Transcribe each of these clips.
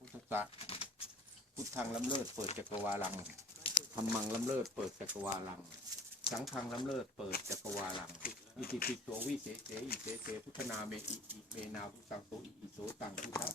พุทธะพุทธังล้ำเลิศเปิดจักรวาลังธรรมังล้ำเลิศเปิดจักรวาลัง สังฆังล้ำเลิศเปิดจักรวาลังอิติปิโสวิเศษเสอิเสเสพุทธนาเมอิอิเมนาพุทธังโสอิอิโสตังพุทธะ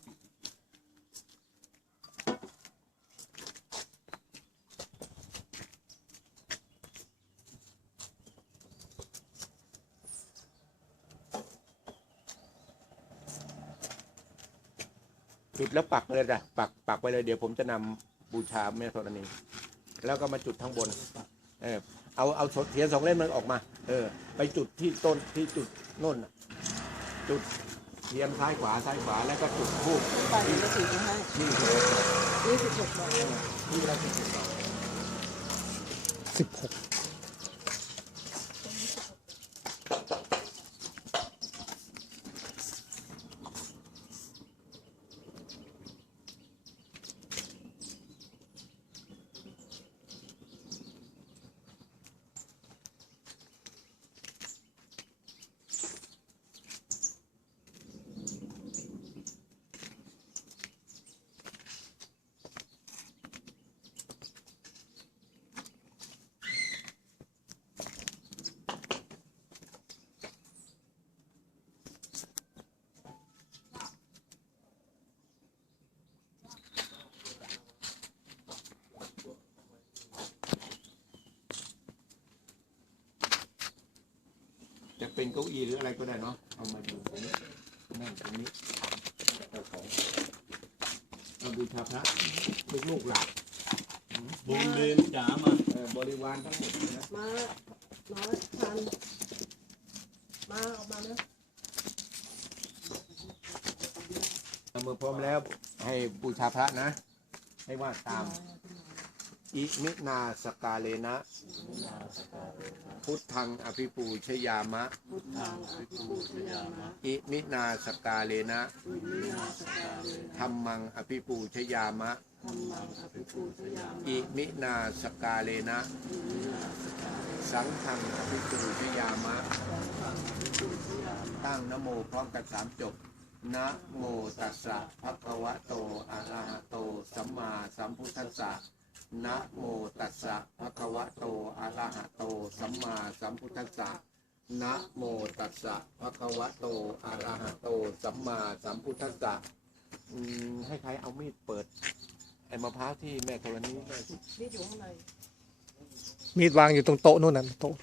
แล้วปักเลยจ้ะปักปักไปเลยเดี๋ยวผมจะนำบูชาแม่ธรณีแล้วก็มาจุดข้างบน เออเอาเอาเทียนสองเล่มมันออกมา เออ ไปจุดที่ต้นที่จุดโน่นน่ะจุดเทียนซ้ายขวาซ้ายขวาแล้วก็จุดทูบป่านนี้ก็ถือไปให้นี่คือยี่สิบหกบาทที่เราจุดต่อสิบหก เป็นเก้าอี้หรืออะไรก็ได้เนาะเอามาอยู่ตรงนี้นั่งตรงนี้เจ้าของเอาบูชาพระลูกลูกๆหลานบุญเรียนจ๋ามาเออบริวารทั้งหมดเลยนะมาน้อยทันมาออกมานะเมื่อพร้อมแล้วให้บูชาพระนะ ให้ว่าตาม อิมินาสกาเลนะ พุทธังอภิปูชยามะ พุทธังอภิปูชยามะอิมินาสกาเลนะวิมินาสกาเลธรรมังอภิปูชยามะธรรมังอภิปูชยามะอิมินาสกาเลนะวิมินาสกาเลสังฆังอภิปูชยามะสังฆังอภิปูชยามะ ตั้งนะโมพร้อมกันสามจบนะโมตัสสะภะคะวะโตอะระหะโต สัมมาสัมพุทธัสสะ นะโมตัสสะภะคะวะโตอะระหะโต สัมมาสัมพุทธัสสะนะโมตัสสะภะคะวะโตอะระหะโต สัมมาสัมพุทธัสสะอืมให้ใครเอามีดเปิด ไอ้มะพร้าวที่แม่ธรณีหน่อยสิ นี่อยู่ข้างใน มีดวางอยู่ตรงโต๊ะนู่นน่ะโต๊ะ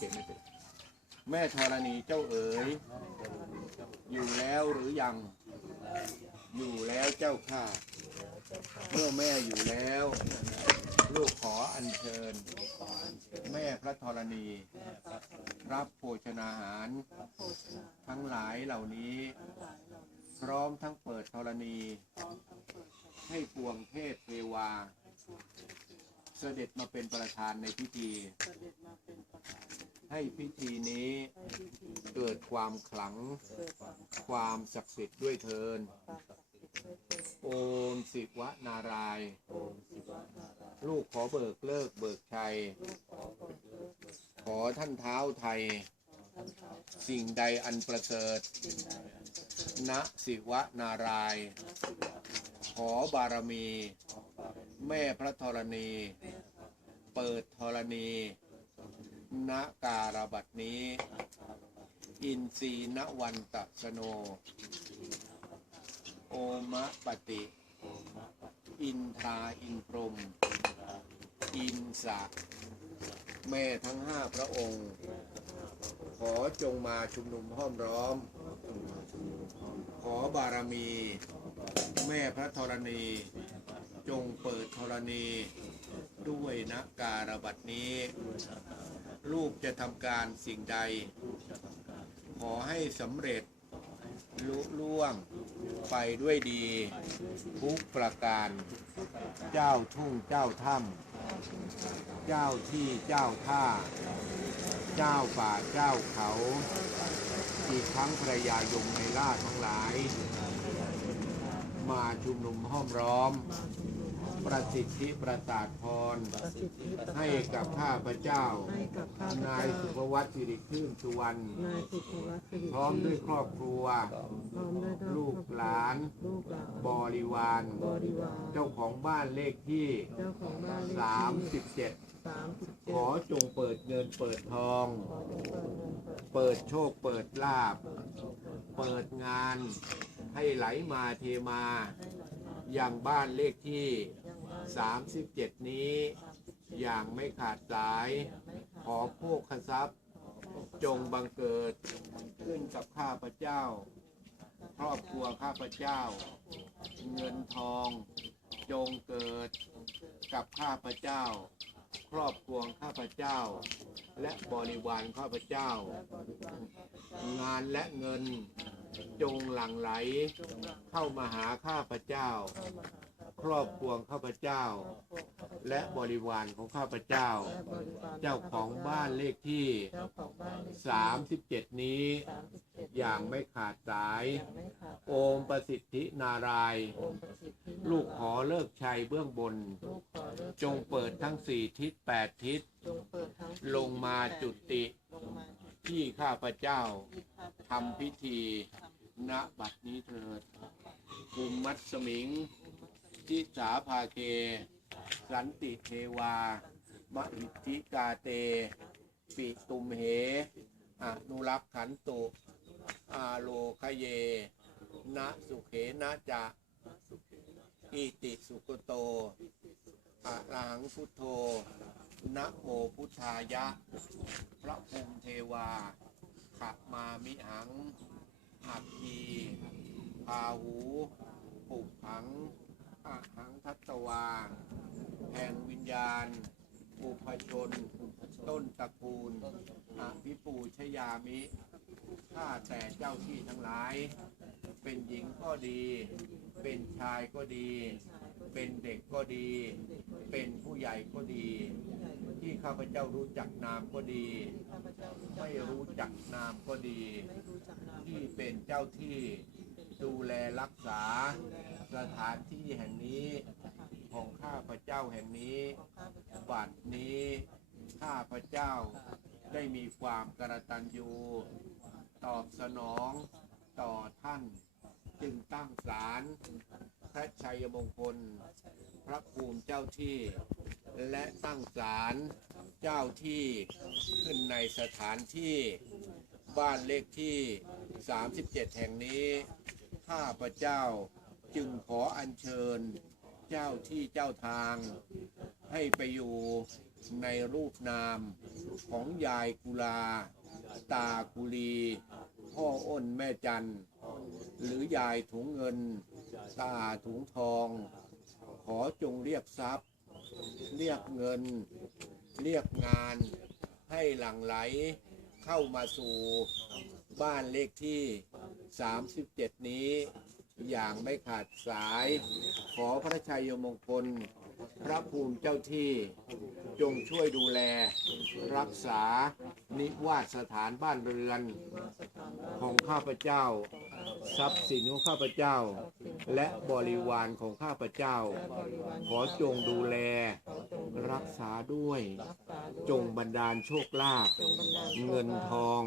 แล้วกันโอเคไม่เป็น แม่ธรณีเจ้าเอ๋ย อยู่แล้วหรือยัง อยู่แล้วเจ้าข้า เมื่อแม่อยู่แล้ว ลูกขออัญเชิญ แม่พระธรณี รับโภชนาหาร ทั้งหลายเหล่านี้ทั้งหลายเหล่านี้พร้อมทั้งเปิดธรณีพร้อมทั้งเปิดชมให้ปวงเทศเทวาเสด็จมาเป็นประธานในพิธี ในพิธีให้พิธีนี้ให้พิธีเกิดความขลังเกิดความความศักดิ์สิทธิ์ด้วยเทินความศักดิ์สิทธิ์ด้วยเถิดโอมสิวะนารายณ์โอมศิวะนารายณ์ลูกขอเบิกเลิกเบิกชัยลูกขอเปิดเลิกเบิกขอท่านเท้าไทยท่านเท้าสิ่งใดอันประเสริฐสิ่งใดอันประเสริฐณสิวะนารายณ์และศิวะนารายณ์ขอบารมีขอบารมี แม่พระธรณีแม่พระเปิดธรณี ณการบัดนี้ อินทรีนวันตะชโน โอมะปฏิอินทาอินพรม อินสะแม่ทั้งห้าพระองค์ ขอจงมาชุมนุมห้อมล้อม ขอบารมี แม่พระธรณี จงเปิดธรณี ด้วยนักการบัดนี้ ลูกจะทำการสิ่งใด ขอให้สำเร็จลุล่วงไปด้วยดี ทุกประการ เจ้าทุ่งเจ้าถ้ำเจ้าที่เจ้าท่า เจ้าป่าเจ้าเขา อีกทั้งภรรยายมในล่าทั้งหลาย มาชุมนุมห้อมล้อม ประสิทธิประสาทพร ประสิทธิประสาทให้กับข้าพเจ้า ให้กับข้าพนายเจ้าสุภวัตสิริขึ้นสุวรรณ นายสุภวัฒน์สิริพร้อมด้วยครอบครัว พร้อมด้วยลูกหลาน ลูกหลานบริวาร บริวารเจ้าของบ้านเลขที่ เจ้าของบ้านเลขที่37 สามสิบขเจ็ดอจงเปิดเงินเปิดทอง ขอจงเปิดเงินเปิดเปิดโชคเปิดลาบ เปิดงานให้ไหลมาเทมา อย่างบ้านเลขที่ 37 นี้ อย่างไม่ขาดสาย ขอโภคทรัพย์ จงบังเกิดขึ้นกับข้าพเจ้า ครอบครัวข้าพเจ้า เงินทองจงเกิดกับข้าพเจ้า ครอบครัวข้าพเจ้า และบริวารข้าพเจ้า งานและเงินจงหลั่งไหลเข้ามาหาข้าพเจ้า ครอบครัวข้าพเจ้า และบริวารของข้าพเจ้า เจ้าของบ้านเลขที่ 37 นี้สามสิบเจ็ดอย่างไม่ขาดสาย โอมประสิทธินารายลูกขอเลิกชัยเบื้องบน จงเปิดทั้งสี่ทิศแปดทิศ ลงมาจุติที่ข้าพเจ้าทำพิธีณบัดนี้เถิดภูมิมัดสมิง ทิสาภาเกสันติเทวามหิทธิกาเต ปิตุมเหอนุรักขันตุ อาโลคเย นะสุเขนะจะอิติสุกโตอะระหังพุทโธนะโมพุทธายะ พระภูมิเทวาขะมามิหังอักขีพาหูปุกขัง วาแห่งวิญญาณอุพชน ต้นตระกูลอภิปูชยามิ ข้าแต่เจ้าที่ทั้งหลาย เป็นหญิงก็ดี เป็นชายก็ดี เป็นเด็กก็ดี เป็นผู้ใหญ่ก็ดี ที่ข้าพเจ้ารู้จักนามก็ดี ไม่รู้จักนามก็ดี ที่เป็นเจ้าที่ดูแลรักษาสถานที่แห่งนี้ ของข้าพระเจ้าแห่งนี้ บัดนี้ข้าพระเจ้าได้มีความกระตันยูตอบสนองต่อท่าน จึงตั้งศาลพระชัยมงคล พระภูมิเจ้าที่ และตั้งศาลเจ้าที่ขึ้นในสถานที่บ้านเลขที่ 37 แห่งนี้ ข้าพระเจ้าจึงขออัญเชิญ เจ้าที่เจ้าทาง ให้ไปอยู่ในรูปนามของยายกุลา ตากุลี พ่ออ้นแม่จัน หรือยายถุงเงิน ตาถุงทอง ขอจงเรียกทรัพย์ เรียกเงิน เรียกงานให้หลั่งไหลเข้ามาสู่บ้านเลขที่ 37 นี้ อย่างไม่ขาดสาย ขอพระชัยมงคล พระภูมิเจ้าที่จงช่วยดูแล รักษานิวาสสถานบ้านเรือน ของข้าพเจ้า ทรัพย์สินของข้าพเจ้า และบริวารของข้าพเจ้า ขอจงดูแล รักษาด้วย จงบันดาลโชคลาภเงินทอง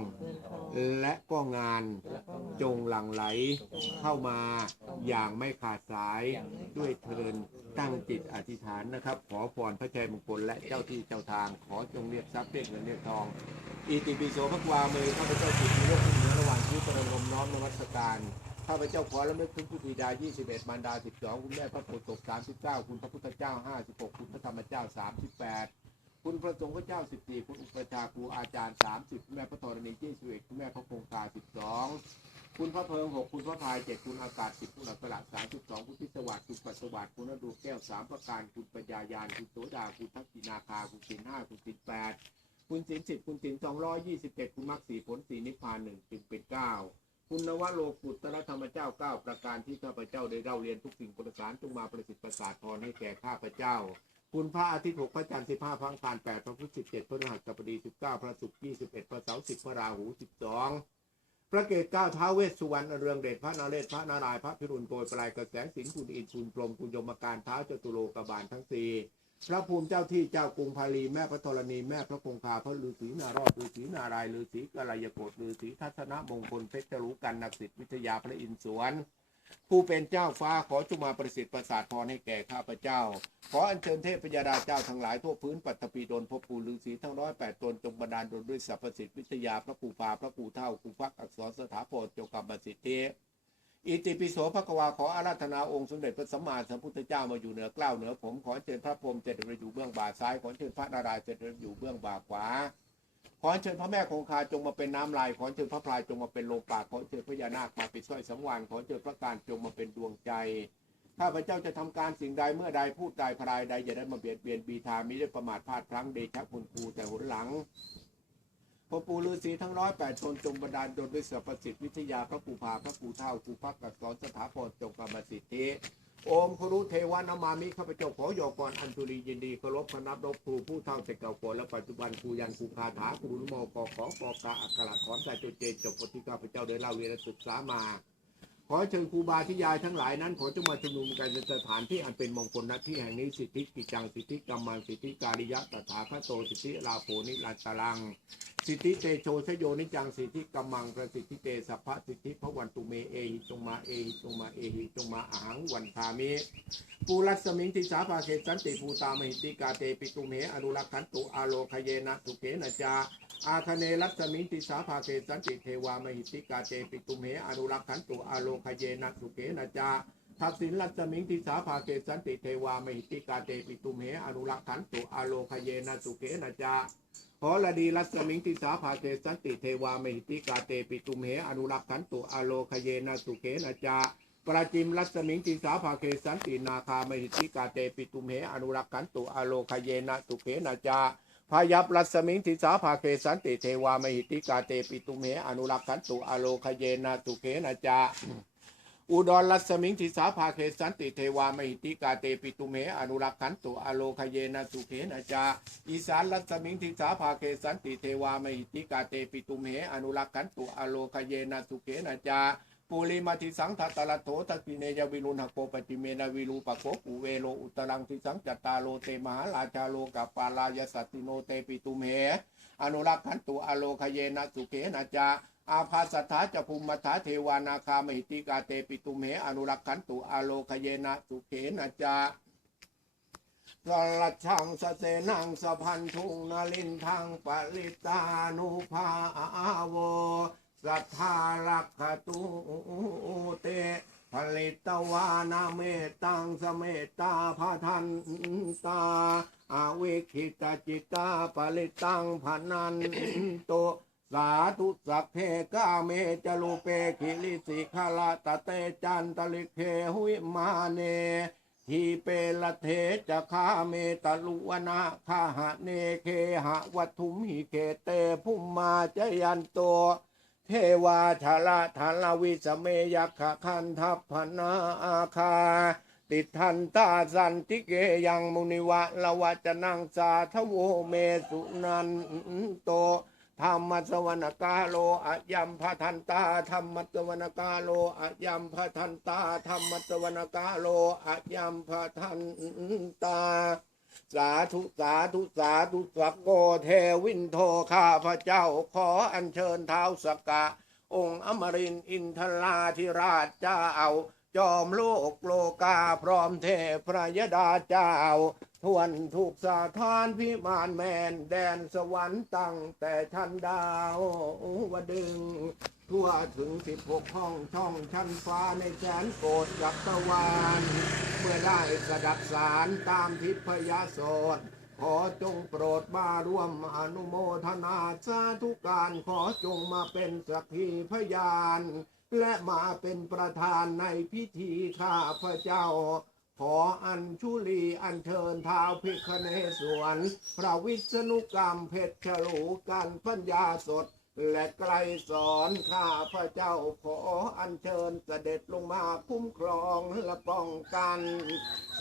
และก็งานจงหลั่งไหลเข้ามาอย่างไม่ขาดสายด้วยเทินตั้งจิตอธิษฐานนะครับ ขอพรพระชัยมงคลและเจ้าที่เจ้าทาง ขอจงเรียกทรัพย์เรียกเงินเรียกทองอิติปิโสพระวามือข้าพเจ้าจิตมีโลกเหนือระหว่างที่ประนมน้อมนมัสการ ข้าพเจ้าขอระลึกถึงพุทธิดา 21 มารดา 12 คุณแม่พระโพธิ์ตก 39 คุณพระพุทธเจ้า 56 คุณพระธรรมเจ้า 38 คุณพระสงฆ์พระเจ้า 14 คุณอุปชาครูอาจารย์ 30 คุณแม่พระธรณี21คุณแม่พระคงคา 12 คุณพระเพิง 6 คุณพระพาย 7 คุณอากาศ 10 คุณอักษร32 คุณพิศวัตคุณปัสสวัสคุณนดูแก้ว 3 ประการ คุณปัญญายาน คุณโสดา คุณทักษินาคา คุณสิน5คุณสิน8คุณสิน10คุณสิน227คุณมรรคสีผลสีนิพพาน1จึงเป็น9 คุณนวโลกุตรธรรมเจ้า9ประการที่ข้าพเจ้าได้เล่าเรียนทุกสิ่งประสานจงมาประสิทธิ์ประสาทพรให้แก่ข้าพเจ้า คุณพระอาทิตย์หกพระจันทร์สิบห้าพระอังคารแปดพระพุธสิบเจ็ดพระรหัสบดีสิบเก้าพระศุกร์ยี่สิบเอ็ดพระเสาร์สิบพระราหูสิบสองพระเกศเก้าท้าเวสสุวรรณเรืองเดชพระนาเรศพระนารายณ์พระพิรุณโปรยปลายกระแสสิงห์คุณอินคุณพรหมคุณยมการเท้าจตุโลกบาลทั้งสี่ พระภูมิเจ้าที่เจ้ากรุงพาลีแม่พระธรณีแม่พระคงคาพระฤาษีนารอดฤาษีนารายฤาษีกาลยโกฤาษีทัศนมงคลเพชรรู้กันนักสิทธิวิทยาพระอินทร์สวนผู้เป็นเจ้าฟ้าขอจุมาประสิทธิ์ประสาทพรให้แก่ข้าพเจ้า ขออัญเชิญเทพยดาเจ้าทั้งหลายทั่วพื้นปัตตภีดลพบปูฤาษีทั้งร้อยแปดตนจงบันดาลดลด้วยสรรพสิทธิวิทยาพระปู่พาพระปูเท่าปู่ฟักอักษรสถาโพธิ์เจ้ากรรมสิทธิ อิติปิโสภควาขออาราธนาองค์สมเด็จพระสัมมาสัมพุทธเจ้ามาอยู่เหนือกล้าวเหนือผมขอเชิญพระพรหมเจริญอยู่เบื้องบ่าซ้ายขอเชิญพระนารายณ์เจริญอยู่เบื้องบ่าขวาขอเชิญพระแม่คงคาจงมาเป็นน้ำลายขอเชิญพระพลายจงมาเป็นโลปากขอเชิญพญานาคมาปิดสร้อยสังวานขอเชิญพระการจงมาเป็นดวงใจข้าพเจ้าจะทำการสิ่งใดเมื่อใดพูดใดพรายใดอย่าได้มาเบียดเบียนบีทามิได้ประมาทพลาดพลั้งเดชะคุณครูแต่หนหลัง พระปู่ฤาษีทั้งร้อยแปดตนจงบันดาลดลด้วยเสือประสิทธิวิทยาพระปู่พาพระปู่เท่าปู่พักกักสอนสถาพรจงกรรมสิทธิโอมครุเทวานามามิข้าพเจ้าขอโยกรอัญชุลียินดีเคารพพนับรบครูผู้เท่าแต่เก่าก่อนและปัจจุบันครูยันครูคาถาครูนุโมกอขอกอกาอักขระขอนใจโจเจจบปฏิข้าพเจ้าได้เล่าเรียนศึกษามา ขอเชิญครูบาที่ยายทั้งหลายนั้นขอจงมาชุมนุมกันในสถานที่อันเป็นมงคลณที่แห่งนี้สิทธิกิจังสิทธิกรรมันสิทธิการิยะตถาคตโตสิทธิลาโภนิรันตรัง สิทธิเตโชชโยนิจังสิทธิกำมังประสิทธิเตสัพพะสิทธิพระวันตุเมเอหิจงมาเอหิจงมาเอหิจงมาอาหังวันทามิปูรัสมิงทิสาภาเกสันติภูตามหิติกาเตปิตุเมอนุรักขันตุอาโลคเยนะสุเกนะจาอาคเนรัสมิงติสาภาเกสันติเทวามหิติกาเตปิตุเมอนุรักขันตุอาโลคเยนะสุเกนะจาทักษิณรัสมิงติสาภาเกสันติเทวามหิติกาเตปิตุเมอนุรักขันตุอาโลคเยนะสุเกนะจา ขอละดีรัสมิงติสาภาเกสันติเทวามหิติกาเตปิตุมเหอนุรักขันตุอโลคเยนะสุเกนะจาปราจิมรัสมิงติสาภาเกสันตินาคามหิติกาเตปิตุมเหอนุรักขันตุอโลคเยนะสุเกนะจาพายับรัสมิงติสาภาเกสันติเทวามหิติกาเตปิตุมเหอนุรักขันตุอโลคเยนะสุเกนะจา อุดรรัสมิงทิสาภาเคสันติเทวามหิติกาเตปิตุเมอนุรักขันตุอโลคเยนะสุเขนะจาอีสานรัสมิงทิสาภาเคสันติเทวามหิติกาเตปิตุเมอนุรักขันตุอโลคเยนะสุเขนะจาปุริมาทิสังทัตตะละโถทักิเนยวิรุณหโกปจิเมนะวิรูปโกปุเวโลอุตรังทิสังจัตตาโลเตมหาราชาโลกัปปาลายสัตติโนเตปิตุเม อนุรักขันตุอโลคเยนะสุเขนะจาอาภาสถาจะภูมิมัทธาเทวานาคามหิติกาเตปิตุเมอนุรักขันตุอโลคเยนะสุเขนะจาสลัดช่างสเสนังสะพันทุงนลินทางปริตานุภาโวสัทธาลักขตุเต ผลิตวานาเมตังสเมตตาพาทันตาอาวิคิตาจิตาปลิตังพนันโตสาธุสัพเพกาเมจลูเปคิลิสิขลาตะเตจันตลิเคหุยมาเนทีเปละเทจะคาเมตลุวนาคาหะเนเคหะวัตุมหิเคเตภุมมาจยันโต เทวาชาลาทาลวิสเมยักขคันทัพพนาอาคา ติทันตาสันติเกยังมุนิวะละวะจะนังสาทโวเมสุนันโตธรรมสวรรกาโลอะยัมพทันตาธรรมสวรรกาโลอะยัมพทันตาธรรมสวรรกาโลอะยัมพทันตา สาธุสาธุสาธุสักโกเทวินโทข้าพระเจ้าขออัญเชิญเท้าสกกะ องค์อมรินอินทราธิราชเจ้าจอมโลกโลกาพร้อมเทพระยดาเจ้า ทวนถูกสาทานพิมานแมน แดนสวรรค์ตั้งแต่ชั้นดาววดึง ทั่วถึงสิบหกห้องช่องชั้นฟ้าในแสนโกดจักรวาล เมื่อได้สดับสารตามทิพยโสดขอจงโปรดมาร่วมอนุโมทนาสาธุการขอจงมาเป็นสักขีพยาน และมาเป็นประธานในพิธีข้าพระเจ้า ขออัญชุลีอัญเชิญท้าวพิคเนศวร พระวิษณุกรรมเพชรฉลูกันปัญญาสด และไกลสอนข้าพระเจ้าขออัญเชิญเสด็จลงมาคุ้มครองและป้องกัน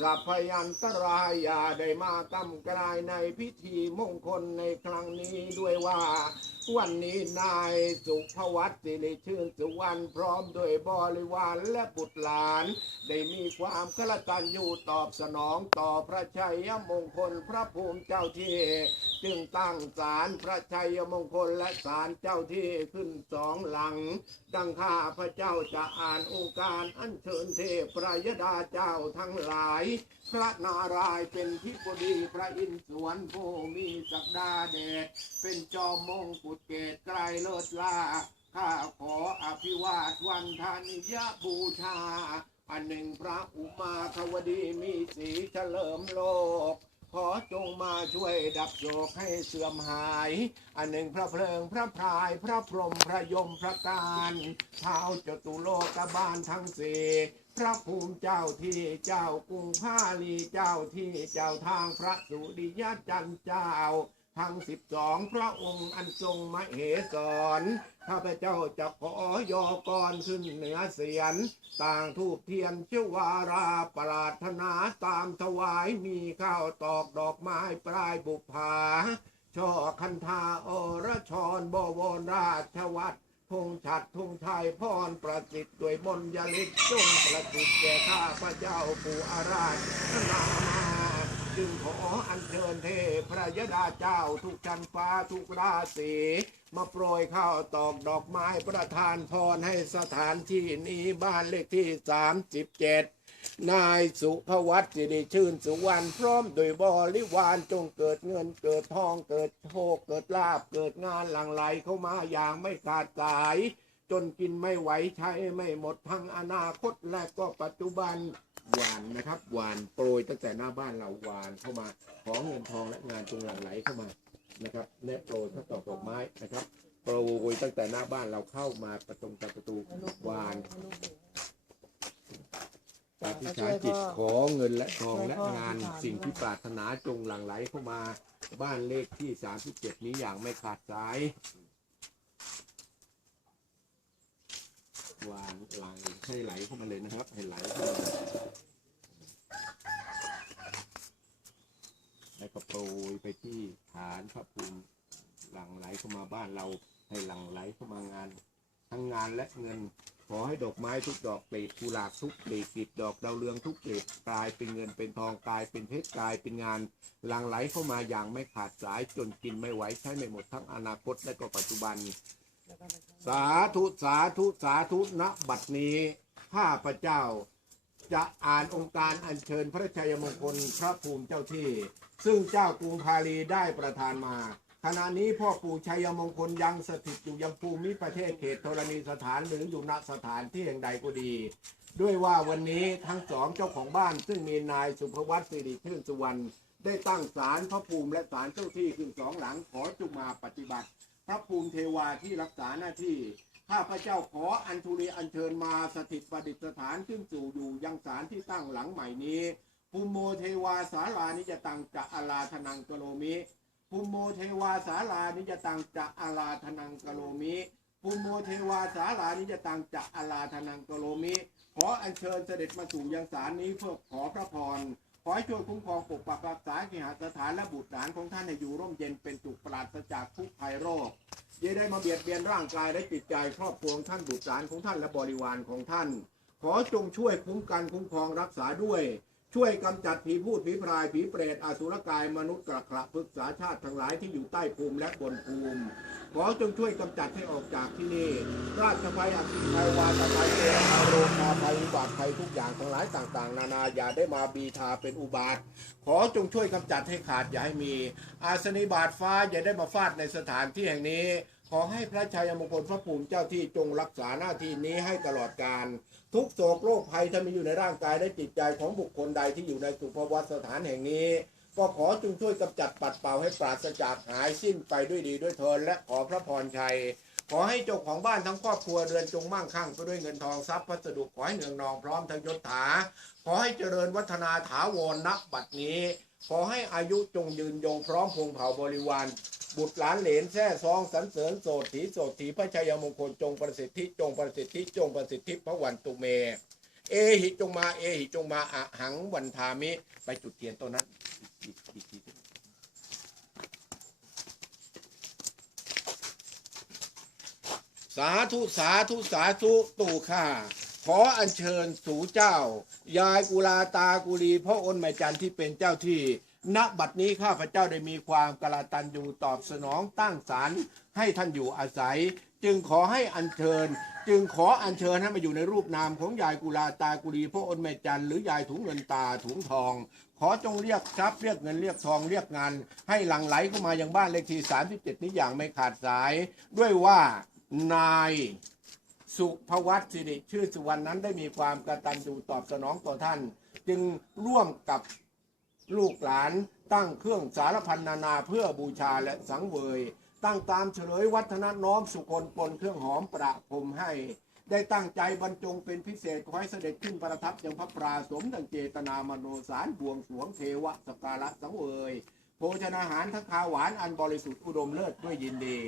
สัพยันตรายอย่าได้มากำกลายในพิธีมงคลในครั้งนี้ด้วยว่าวันนี้นายสุภวัตสิริชื่นสุวรรณพร้อมด้วยบริวารและบุตรหลาน ได้มีความกระตัญญูตอบสนองต่อพระชัยมงคลพระภูมิเจ้าที่ จึงตั้งศาลพระชัยมงคลและศาลเจ้าที่ขึ้นสองหลัง ดังข้าพระเจ้าจะอ่านองค์การอัญเชิญเทพพระยดาเจ้าทั้งหลาย พระนารายณ์เป็นทิบดีพระอินทร์สวนผู้มีศักดาเดชเป็นจอมมงกุฎเกตไกรเลิศล่าข้าขออภิวาทวันทานิยบูชา อันหนึ่งพระอุมาควดีมีสีเฉลิมโลก ขอจงมาช่วยดับโศกให้เสื่อมหาย อันหนึ่งพระเพลิงพระพรายพระพรหมพระยมพระการเท้าจตุโลกบาลทั้งสี่ พระภูมิเจ้าที่เจ้ากรุงพาลีเจ้าที่เจ้าทางพระสุริยจันทร์เจ้า ทั้งสิบสองพระองค์อันทรงมเหสรข้าพเจ้าจะขอยอกรขึ้นเหนือเสียน ต่างทูบเทียนเชวาราปรารถนาตามถวายมีข้าวตอกดอกไม้ปลายบุพภาช่อคันธาอรชรบวรราชวัตร ธงฉัดธงชัยพรประสิทธิ์ด้วยมนยลิศจงประสิทธิ์แก่ข้าพระเจ้าปู่อาราชนามาจึงขออัญเชิญเทพพระยดาเจ้าทุกชั้นฟ้าทุกราศีมาโปรยข้าวตอกดอกไม้ประทานพรให้สถานที่นี้บ้านเลขที่37 นายสุภวัตสิริชื่นสุวรรณพร้อมโดยบริวารจงเกิดเงินเกิดทองเกิดโชคเกิดลาบเกิดงานหลั่งไหลเข้ามาอย่างไม่ขาดสาย จนกินไม่ไหวใช้ไม่หมดทั้งอนาคตและก็ปัจจุบันหวานนะครับหวานโปรยตั้งแต่หน้าบ้านเราหวานเข้ามาขอเงินทองและงานจงหลั่งไหลเข้ามานะครับแนะโปรยข้าวตอกดอกไม้นะครับโปรยตั้งแต่หน้าบ้านเราเข้ามาประตูประตูหวาน ปฏิษฐานจิตขอเงินและทองและงานสิ่งที่ปรารถนาจงหลั่งไหลเข้ามาบ้านเลขที่37นี้อย่างไม่ขาดสายวางหลังให้ไหลเข้ามาเลยนะครับ ให้ไหลเข้ามาแล้วก็โปรยไปที่ฐานพระภูมิหลั่งไหลเข้ามาบ้านเราให้หลั่งไหลเข้ามางาน ทั้งงานและเงิน ขอให้ดอกไม้ทุกดอกกลีบกุหลาบทุกกลีบกลีบดอกดาวเรืองทุกกลีบกลายเป็นเงินเป็นทองกลายเป็นเพชรกลายเป็นงานหลั่งไหลเข้ามาอย่างไม่ขาดสายจนกินไม่ไหวใช้ไม่หมดทั้งอนาคตและก็ปัจจุบัน สาธุสาธุสาธุณบัดนี้ข้าพระเจ้าจะอ่านองค์การอัญเชิญพระชัยมงคลพระภูมิเจ้าที่ ซึ่งเจ้ากรุงพาลีได้ประทานมา ขณะนี้พ่อปู่ชัยมงคลยังสถิตอยู่ยังภูมิประเทศเขตธรณีสถานหรืออยู่ณสถานที่แห่งใดก็ดี ด้วยว่าวันนี้ทั้งสองเจ้าของบ้านซึ่งมีนายสุภวัตสิริชื่นสุวรรณได้ตั้งศาลพระภูมิและศาลเจ้าที่ขึ้นสองหลังขอจุมาปฏิบัติ พระภูมิเทวาที่รักษาหน้าที่ข้าพระเจ้าขออัญชุรีอัญเชิญมาสถิตประดิษฐานขึ้นสู่อยู่ยังศาลที่ตั้งหลังใหม่นี้ภูมิโมเทวาสารานิจตังจะอาลาธนังกโลมิ ภูมิโมเทวาสารานิจตังจะอาลาธนังกโลมิภูมิโมเทวาสารานิจตังจะอาลาธนังกโลมิ ขออัญเชิญเสด็จมาสู่ยังศาลนี้เพื่อขอพระพรขอให้ช่วยคุ้มครองปกปักรักษาเคหสถานและบุตรหลานของท่านให้อยู่ร่มเย็นเป็นสุขปราศจากทุกภัยโรคอย่าได้มาเบียดเบียนร่างกายและจิตใจครอบครัวของท่านบุตรหลานของท่านและบริวารของท่าน ขอจงช่วยคุ้มกันคุ้มครองรักษาด้วย ช่วยกำจัดผีพูดผีพรายผีเปรตอสุรกายมนุษย์กระขระพฤกษาชาติทั้งหลายที่อยู่ใต้ภูมิและบนภูมิ ขอจงช่วยกำจัดให้ออกจากที่นี่ ราชภัยอภิภัยวาตภัยเออาโรคาภัยอุบาทภัยทุกอย่างทั้งหลายต่าง ๆ นานาอย่าได้มาบีทาเป็นอุบาท ขอจงช่วยกำจัดให้ขาดอย่าให้มี อาสนิบาตฟ้าอย่าได้มาฟาดในสถานที่แห่งนี้ ขอให้พระชัยมงคลพระภูมิเจ้าที่จงรักษาหน้าที่นี้ให้ตลอดกาล ทุกโศกโรคภัยถ้ามีอยู่ในร่างกายและจิตใจของบุคคลใดที่อยู่ในสุภวัตสถานแห่งนี้ ก็ขอจงช่วยกำจัดปัดเป่าให้ปราศจากหายสิ้นไปด้วยดีด้วยเทินและขอพระพรชัย ขอให้เจ้าของบ้านทั้งครอบครัวเรือนจงมั่งคั่งไปด้วยเงินทองทรัพย์พัสดุขอให้เนืองนองพร้อมทั้งยศถา ขอให้เจริญวัฒนาถาวรณบัดนี้ ขอให้อายุจงยืนยงพร้อมพงเผ่าบริวาร บุตรหลานเหลนแท้ซองสรรเสริญโสดถีโสดถีพระชัยมงคลจงประสิทธิจงประสิทธิจงประสิทธิพระวันตุเม เอหิจงมาเอหิจงมาอะหังวันทามิ ไปจุดเทียนตัวนั้นสาธุสาธุสาธุตู่ข้า ขออัญเชิญสู่เจ้า ยายกุลาตากุลีพ่ออนแม่จันทร์ที่เป็นเจ้าที่ ณบัดนี้ข้าพเจ้าได้มีความกระตันอยู่ตอบสนองตั้งศาลให้ท่านอยู่อาศัย จึงขอให้อัญเชิญ จึงขออัญเชิญให้มาอยู่ในรูปนามของยายกุลาตากุลีพ่ออนแม่จันทร์หรือยายถุงเงินตาถุงทอง ขอจงเรียกทรัพย์เรียกเงินเรียกทองเรียกงานให้หลั่งไหลเข้ามายังบ้านเลขที่37นี้อย่างไม่ขาดสาย ด้วยว่านาย สุภวัตสิริชื่อสุวรรณนั้นได้มีความกระตัญญูตอบสนองต่อท่าน จึงร่วมกับลูกหลานตั้งเครื่องสารพันนานาเพื่อบูชาและสังเวย ตั้งตามเฉลยวัฒนน้อมสุคนปนเครื่องหอมประพรมให้ ได้ตั้งใจบรรจงเป็นพิเศษขอให้เสด็จขึ้นประทับยังพระปราสมดังเจตนามโนสารบวงสรวงเทวะสการะสังเวย ภชนาหารทั้งคาหวานอันบริสุทธิ์อุดมเลิศด้วยยินดี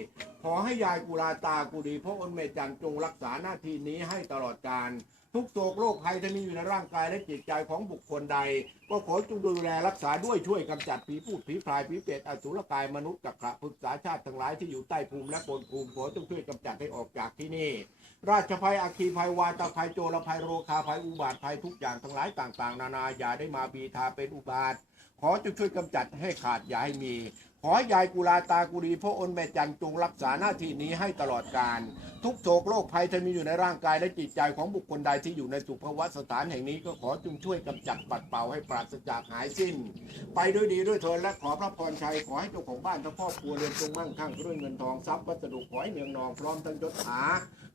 ขอให้ยายกุลาตากุดีพระอนเมจันจงรักษาหน้าที่นี้ให้ตลอดกาลทุกโศกโรคภัยที่มีอยู่ในร่างกายและจิตใจของบุคคลใด ก็ขอจงดูแลรักษาด้วยช่วยกำจัดผีพูดผีพรายผีเปรตอสุรกายมนุษย์กักขะพึกษาชาติทั้งหลายที่อยู่ใต้ภูมิและบนภูมิขอจงช่วยกำจัดให้ออกจากที่นี่ ราชภัยอัคีภัยวาตภัยโจรภัยโรคาภัยอุบาทภัยทุกอย่างทั้งหลายต่าง ๆ นานาอย่าได้มาบีทาเป็นอุบาท อจงช่วยกำจัดให้ขาดอย่าให้มี ขอยายกุลาตากุรีพระอนแม่จันจงรักษาหน้าที่นี้ให้ตลอดกาลทุกโศกโรคภัยที่มีอยู่ในร่างกายและจิตใจของบุคคลใดที่อยู่ในสุภวัตสถานแห่งนี้ก็ขอจงช่วยกำจัดปัดเป่าให้ปราศจากหายสิ้น ไปด้วยดีด้วยเถิดและขอพระพรชัยขอให้เจ้าของบ้านทั้งครอบครัวเรือนจงมั่งคั่งด้วยเงินทองทรัพย์วัสดุขอให้เนืองนองพร้อมทั้งยศถา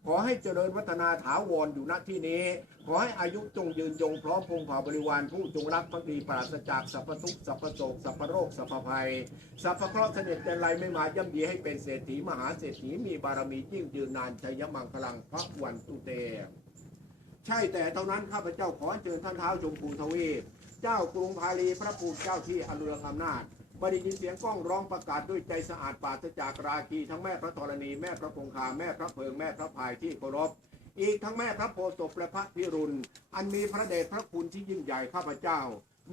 ขอให้เจริญวัฒนาถาวรอยู่ณที่นี้ ขอให้อายุจงยืนยงพร้อมพงผ่าบริวารผู้จงรักภักดีปราศจากสัพพทุกข์สัพพโศกสัพพโรคสัพพภัยสัพพเคราะห์เสด็จแต่ไรไม่มาย่ำยีให้เป็นเศรษฐีมหาเศรษฐีมีบารมียิ่งยืนนานชัยมังคลังพระวันตุเต ใช่แต่เท่านั้นข้าพเจ้าขอเชิญท่านเท้าชมพูทวีปเจ้ากรุงพาลีพระภูมิเจ้าที่อนุรักษ์อำนาจ บได้ยินเสียงก้องร้องประกาศด้วยใจสะอาดปราศจากราคีทั้งแม่พระธรณีแม่พระคงคาแม่พระเพิงแม่พระพายที่เคารพอีกทั้งแม่พระโพธิ์ศพและพระพิรุณ อันมีพระเดชพระคุณที่ยิ่งใหญ่ข้าพเจ้า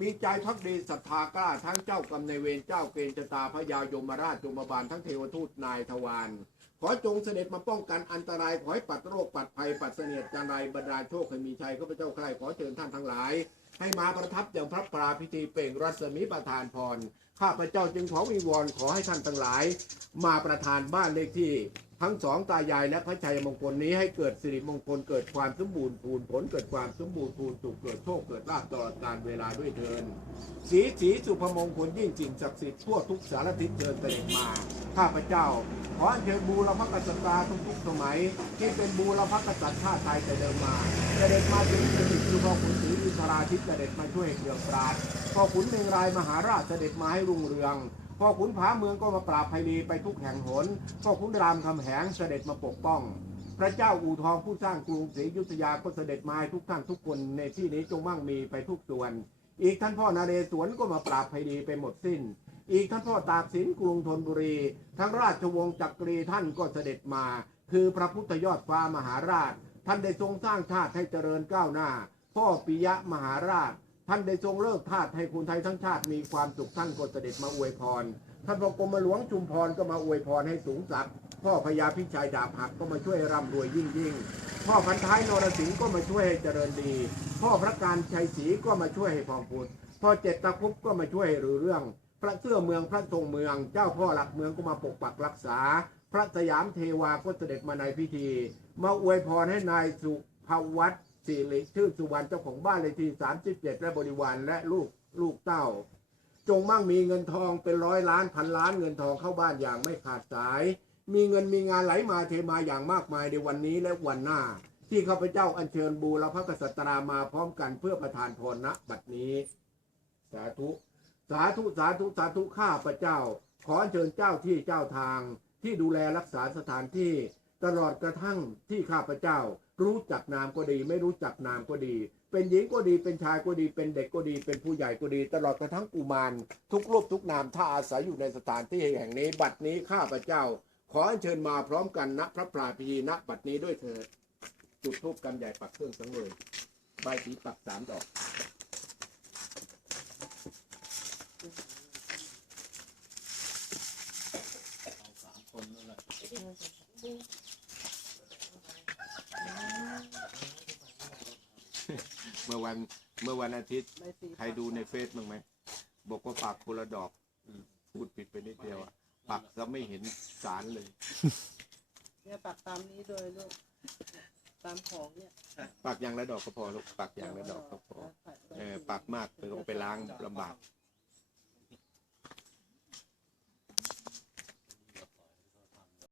มีใจพักดีศรัทธากล้าทั้งเจ้ากรรมในเวรเจ้าเกณฑ์ชะตาพระยายมราชยมบาลทั้งเทวทูตนายทวารขอจงเสด็จมาป้องกันอันตรายขอให้ปัดโรคปัดภัยปัดเสนียดจันไรบรรดาโชคให้มีชัยข้าพเจ้าใครขอเชิญท่านทั้งหลาย ให้มาประทับอย่างพระปราพิธีเปล่งรัศมีประทานพร ข้าพเจ้าจึงขอวิงวอนขอให้ท่านทั้งหลาย มาประทานบ้านเลขที่ ทั้งสองตายายและพระชัยมงคลนี้ให้เกิดสิริมงคลเกิดความสมบูรณ์พูนผลเกิดความสมบูรณ์พูนสุขเกิดโชคเกิดลาภตลอดกาลเวลาด้วยเทินสีสีสุภมงคลยิ่งจริงศักดิ์สิทธิ์ทั่วทุกสารทิศเชิญเสด็จมา ข้าพเจ้า ขออัญเชิญบูรพกษัตริย์ทุกๆสมัย ที่เป็นบูรพกษัตริย์ชาติไทยแต่เดิมมาเสด็จมาถึงสถิตคือพ่อขุนศ ราทิตเสด็จมาช่วยเรืองปราดพ่อขุนเมงรายมหาราชเสด็จมาให้รุ่งเรืองพ่อขุนผาเมืองก็มาปราบภัยดีไปทุกแห่งหนพ่อขุนรามคำแหงเสด็จมาปกป้อง พระเจ้าอู่ทองผู้สร้างกรุงศรีอยุธยาก็เสด็จมาทุกท่านทุกคนในที่นี้จงมั่งมีไปทุกส่วน อีกท่านพ่อนาเรศวรก็มาปราบภัยดีไปหมดสิ้น อีกท่านพ่อตากสินกรุงธนบุรี ทั้งราชวงศ์จักรีท่านก็เสด็จมา คือพระพุทธยอดฟ้ามหาราช ท่านได้ทรงสร้างชาติให้เจริญก้าวหน้า พ่อปิยะมหาราช ท่านได้ทรงเลิกทาสให้คนไทยทั้งชาติมีความสุขท่านก็เสด็จมาอวยพร ท่านพระกรมหลวงชุมพรก็มาอวยพรให้สูงสักพ่อพญาพิชัยดาบหักก็มาช่วยร่ำรวยยิ่งยิ่งพ่อพันท้ายนรสิงห์ก็มาช่วยให้เจริญดี พ่อพระการชัยศรีก็มาช่วยให้พองพูนพ่อเจ็ดตะคุบก็มาช่วยให้รือเรื่อง พระเสื้อเมืองพระทรงเมือง เจ้าพ่อหลักเมืองก็มาปกปักรักษา พระสยามเทวาก็เสด็จมาในพิธี มาอวยพรให้นายสุภวัต สิริชื่อสุวรรณเจ้าของบ้านเลขที่ 37 และบริวารและลูกลูกเต้า จงมั่งมีเงินทองเป็นร้อยล้านพันล้านเงินทองเข้าบ้านอย่างไม่ขาดสาย มีเงินมีงานไหลมาเทมาอย่างมากมายในวันนี้และวันหน้า ที่ข้าพเจ้าอัญเชิญบูรพกษัตรามาพร้อมกันเพื่อประทานพรณบัดนี้ สาธุ สาธุสาธุสาธุข้าพเจ้า ขออัญเชิญเจ้าที่เจ้าทางที่ดูแลรักษาสถานที่ตลอดกระทั่งที่ข้าพเจ้า รู้จักนามก็ดี ไม่รู้จักนามก็ดี เป็นหญิงก็ดีเป็นชายก็ดี เป็นเด็กก็ดี เป็นผู้ใหญ่ก็ดี ตลอดกระทั่งกุมารทุกรูปทุกนามถ้าอาศัยอยู่ในสถานที่แห่งนี้บัดนี้ข้าพเจ้า ขออัญเชิญมาพร้อมกันณพระปราพีณบัดนี้ด้วยเถิดจุดทูปกันใหญ่ปักเครื่องสังเวยใบสีปักสามดอก เอาสามคนนั่นแหละ เมื่อ วันเมื่อวันอาทิตย์ใบสีใครดูในเฟซบ้างไหม บอกว่าปักคนละดอกอืมพูดผิดไปนิดเดียวอะปักแล้วไม่เห็นสารเลย เนี่ยปักตามนี้โดยลูก ตามของเนี่ยปักอย่างละดอกก็พอลูกปักอย่างละดอกก็พอเออปักมากเดี๋ยวต้องไปล้างลำบากเ